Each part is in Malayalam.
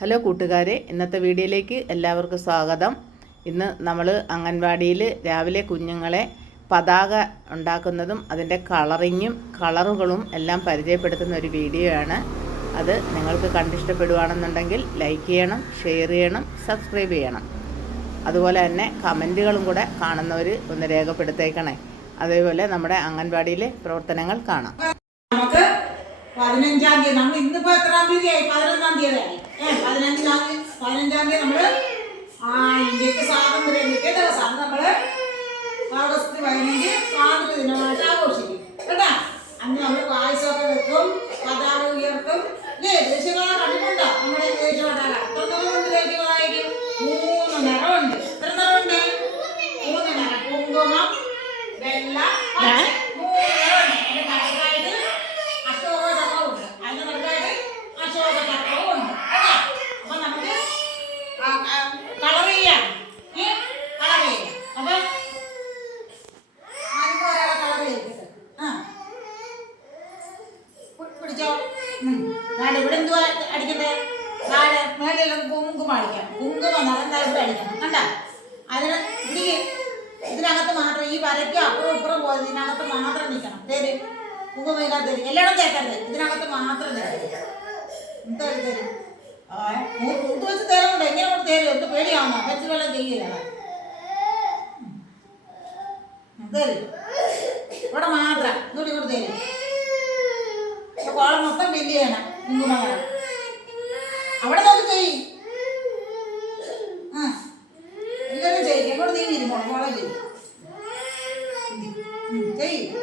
ഹലോ കൂട്ടുകാരെ ഇന്നത്തെ വീഡിയോയിലേക്ക് എല്ലാവർക്കും സ്വാഗതം. ഇന്ന് നമ്മൾ അംഗൻവാടിയിൽ രാവിലെ കുഞ്ഞുങ്ങളെ പതാക ഉണ്ടാക്കുന്നതും അതിന്റെ കളറിങ്ങും കളറുകളും എല്ലാം പരിചയപ്പെടുത്തുന്ന ഒരു വീഡിയോ ആണ് അത് നിങ്ങൾക്ക് കണ്ടിഷ്ടപ്പെടുകയാണെന്നുണ്ടെങ്കിൽ ലൈക്ക് ചെയ്യണം ഷെയർ ചെയ്യണം സബ്സ്ക്രൈബ് ചെയ്യണം. അതുപോലെ തന്നെ കമന്റുകളും കൂടെ കാണുന്നവർ ഒന്ന് രേഖപ്പെടുത്തേക്കണേ അതേപോലെ നമ്മുടെ അംഗൻവാടിയിലെ പ്രവർത്തനങ്ങൾ കാണാം. നമുക്ക് പതിനഞ്ചാം തീയതി നമ്മൾ ഇന്നിപ്പോ എത്രാം തീയതിയായി? പതിനൊന്നാം തീയതിയായി. പതിനഞ്ചാം തീയതി പതിനഞ്ചാം തീയതി നമ്മൾ ആ ഇന്ത്യയ്ക്ക് സ്വാതന്ത്ര്യം കിട്ടിയ ദിവസമാണ് നമ്മൾ ഓഗസ്റ്റ് പതിനഞ്ച് സ്വാതന്ത്ര്യ ദിനമായിട്ട് ആഘോഷിക്കും കേട്ടാ അന്ന് നമ്മൾ പായസമൊക്കെ വെക്കും പതാക ഉയർത്തും ഇല്ലേ ദേശീയപാത കണ്ടിട്ടുണ്ടോ നമ്മുടെ ഈ ദേശീയപാത എത്ര നിറമുണ്ട് ദേശീയപാതയ്ക്ക് മൂന്ന് നിറമുണ്ട് എത്ര നിറമുണ്ട് മൂന്ന് നിറം കുങ്കുമം വെള്ള പച്ച. മൂന്ന് നിറമുണ്ട് അതിന്റെ നടുക്കായിട്ട് അശോക ചക്രവുണ്ട് അതിന്റെ നടുക്കായിട്ട് അശോക ചക്രവുമുണ്ട് കേട്ടോ അപ്പൊ നമുക്ക് കളർ ചെയ്യാം കളർ ചെയ്യാം അപ്പൊ ആർക്കും ഒരാളെ കളർ ചെയ്തിട്ട് ആ പി- പിടിച്ചോ ഇവിടെ എന്തുവാ അടിക്കണ്ടേ? താഴെ മേളിലും കുങ്കുമം അടിക്കാം. കുങ്കുമം ഇവിടെ അടിക്കണം കണ്ട? അതിന് പിടിക്ക് ഇതിനകത്ത് മാത്രം ഈ വരയ്ക്ക് അപ്പുറം ഇപ്പുറം പോയത് ഇതിനകത്ത് മാത്രം നിൽക്കണം. തരും കുങ്കുമം ഇതിനകത്ത് തരും എല്ലായിടും തേക്കരുത് ഇതിനകത്ത് മാത്രം തരും? തരും തരും വെച്ച് തേരുന്നുണ്ട് എങ്ങനെ കൊണ്ട് തരും. എന്ത് പേടിയാവുന്നോ? വെച്ച് വെള്ളം ചെയ്യില്ല തരും ഇവിടെ മാത്രം. ഇങ്ങോട്ട് ഇങ്ങോട്ട് തരും. കോളം മൊത്തം ബില്ല് ചെയ്യണം കുങ്കുമം നിറം അവിടെ നോക്കി ചെയ്. ആ. എല്ലാവരും ചെയ്യും. എങ്ങോട്ട് നീ ഇരുമോ കോളം ചെയ്യും. ചെയ്യും.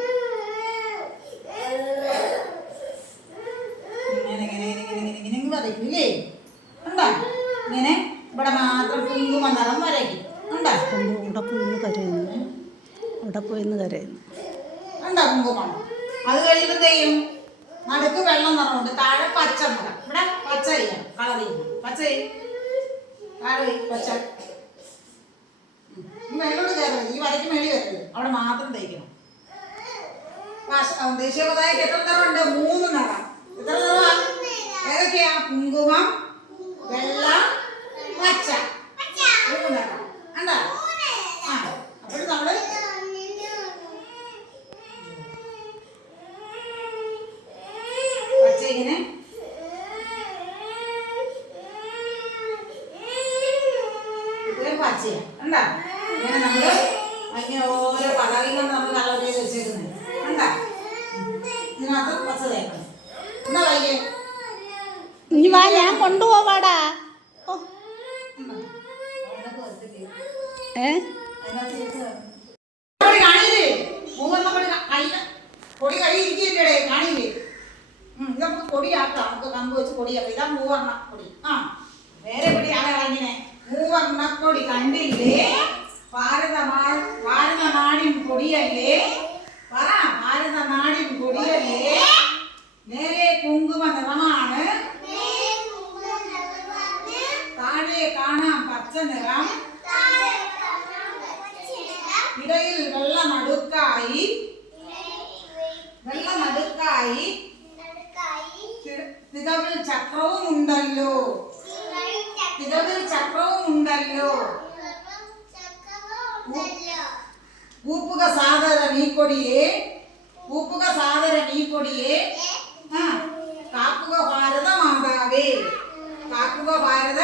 ഇങ്ങനെ ഇങ്ങനെ ഇങ്ങനെ ഇങ്ങനെ ഇങ്ങനെ ഇങ്ങനെ വരയ്ക്കും ഇല്ലേ? ഉണ്ടോ ഇങ്ങനെ. ഇവിടെ മാത്രം കുങ്കുമ നിറം വരയ്ക്കും. ഉണ്ടോ അവിടെ പോയിന്ന് കരയുന്നു. അവിടെ പോയിന്ന് കരയുന്നു. ഉണ്ടോ കുങ്കുമം? അത് ചെയ്യും? നടുക്ക് വെള്ളം നിറമുണ്ട് താഴെ പച്ച നിറം ഇവിടെ പച്ച ചെയ്യാം കളർ ചെയ്യണം പച്ച താഴെ പച്ച. മേലോട്ട് കയറരുത്. ഈ വരയ്ക്ക് മേളിൽ വരരുത് അവിടെ മാത്രം തയ്ക്കണം ദേശീയ പതാകയ്ക്ക് എത്ര നിറമുണ്ട് മൂന്ന് നിറം. എത്ര നിറമാണ് ഏതൊക്കെയാ? കുങ്കുമം വെള്ള പച്ച മൂന്ന് നിറം കണ്ടോ ആ അപ്പോൾ നമ്മൾ പച്ച ഇങ്ങനെ ഇത്രയും പച്ചയാ കണ്ടാ ഇങ്ങനെ നമ്മൾ അങ്ങനെ ഓരോ പലകകൾ നമ്മൾ കളർ ചെയ്ത് വെച്ചേക്കുന്നത് കണ്ടാ ഇതിനകത്ത് പച്ച തേക്കണം എന്നാ വൈകി ഇനി വാ ഞാൻ കൊണ്ടുപോവാടാ ഓ ഏ പൊടി കാണിയില്ലേ മൂന്നെണ്ണം പൊടി ക- കയ്യിൽ പൊടി കൈ ഇരിക്കില്ലേ കാണിയില്ലേ ഉം, ഇത് നമുക്ക് പൊടിയാക്കാം. നമുക്ക് കമ്പ് വെച്ച് പൊടിയാക്കാം. ഇതാ മൂവർണ പൊടി. ആ വേറെ പൊടി ആകാ ഇങ്ങനെ മൂവർണ പൊടി കണ്ടില്ലേ? ഭാരത ഭാരത നാടിൻ പൊടിയല്ലേ? പറ ഭാരത നാടിൻ പൊടിയല്ലേ? നേരെ കുങ്കുമ നിറമാണ്. താഴെ കാണാം പച്ച നിറം. చక్రం ఉండల్లు తిరగని చక్రం ఉండల్లు ఊపుగ సాదర నీ కొడియే ఊపుగ సాదర నీ కొడియే. కాపుగా భారత మాదావే. కాపుగా భారత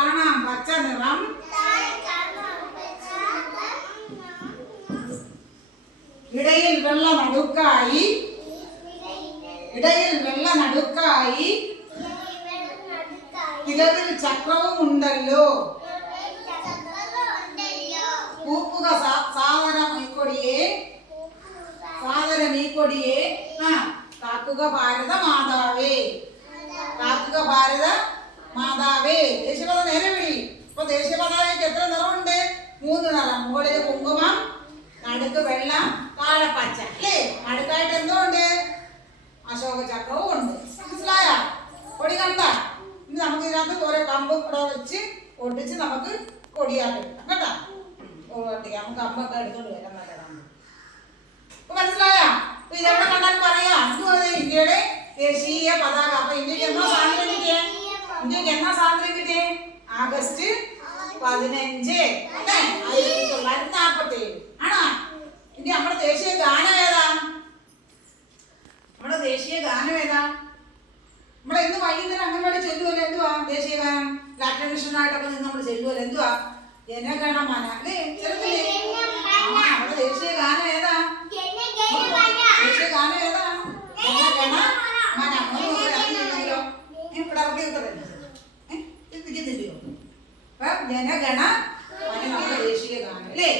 താഴെ കാണാം പച്ച നിറം ഇടയിൽ വെള്ള നടുക്കായി ഇടയിൽ വെള്ള നടുക്കായി ഇടവിൽ ചക്രവും ഉണ്ടല്ലോ പൂപ്പുക സാ- സാദരം ഈ കൊടിയെ സാദരം ഈ കൊടിയെ ആ കാക്കുക ഭാരത മാതാവേ ദേശീയപത നേരെ വിളി. അപ്പൊ ദേശീയ പതാകയ്ക്ക് എത്ര നിറമുണ്ട് മൂന്ന് നിറം. മുകളിൽ കുങ്കുമം നടുക്ക് വെള്ളം താഴെ അല്ലേ? നടുക്കായിട്ട് എന്തോ ഉണ്ട് അശോക ചക്രവും ഉണ്ട്. മനസ്സിലായ? കൊടി കണ്ട ഇനി നമുക്ക് ഇതിനകത്ത് ഓരോ കമ്പ് ഇവിടെ വെച്ച് ഒട്ടിച്ച് നമുക്ക് കൊടിയാക്കി കേട്ടോ? ഒട്ടിക്കാം നമുക്ക് കമ്പൊക്കെ എടുത്തോണ്ട് വരാം. നല്ലതാണ്. കമ്പ് മനസ്സിലായ? ഇതെവിടെ കണ്ടാൽ പറയാ. ഇന്ത്യയുടെ ദേശീയ പതാക? അപ്പൊ ഇന്ത്യയ്ക്ക് എന്തോ കിട്ടിയേ ഇന്ത്യയ്ക്ക് എന്നാ സ്വാതന്ത്ര്യം കിട്ടിയേ? ആഗസ്റ്റ് പതിനഞ്ച്. അല്ലേ? ആയിരത്തി തൊള്ളായിരത്തി നാപ്പത്തി ഏഴ് ആണോ? ഇനി നമ്മുടെ ദേശീയ ഗാനം ഏതാ? നമ്മുടെ ദേശീയ ഗാനം ഏതാ? നമ്മളെ ഇന്ന് വൈകുന്നേരം അംഗൻവാടി ചെല്ലുമല്ലോ എന്തുവാ ദേശീയ ഗാനം? ലാറ്റൻ മിഷനായിട്ടൊക്കെ നിന്ന് നമ്മൾ ചെല്ലുമല്ലോ എന്തുവാ? ജനഗണമന അല്ലേ? ചെറുതില്ലേ നമ്മുടെ ദേശീയ ഗാനം ഏതാ? ദേശീയ ഗാനം ഏതാ? ജനഗണ ജനഗണ നമ്മുടെ ദേശീയ ഗാനം അല്ലേ?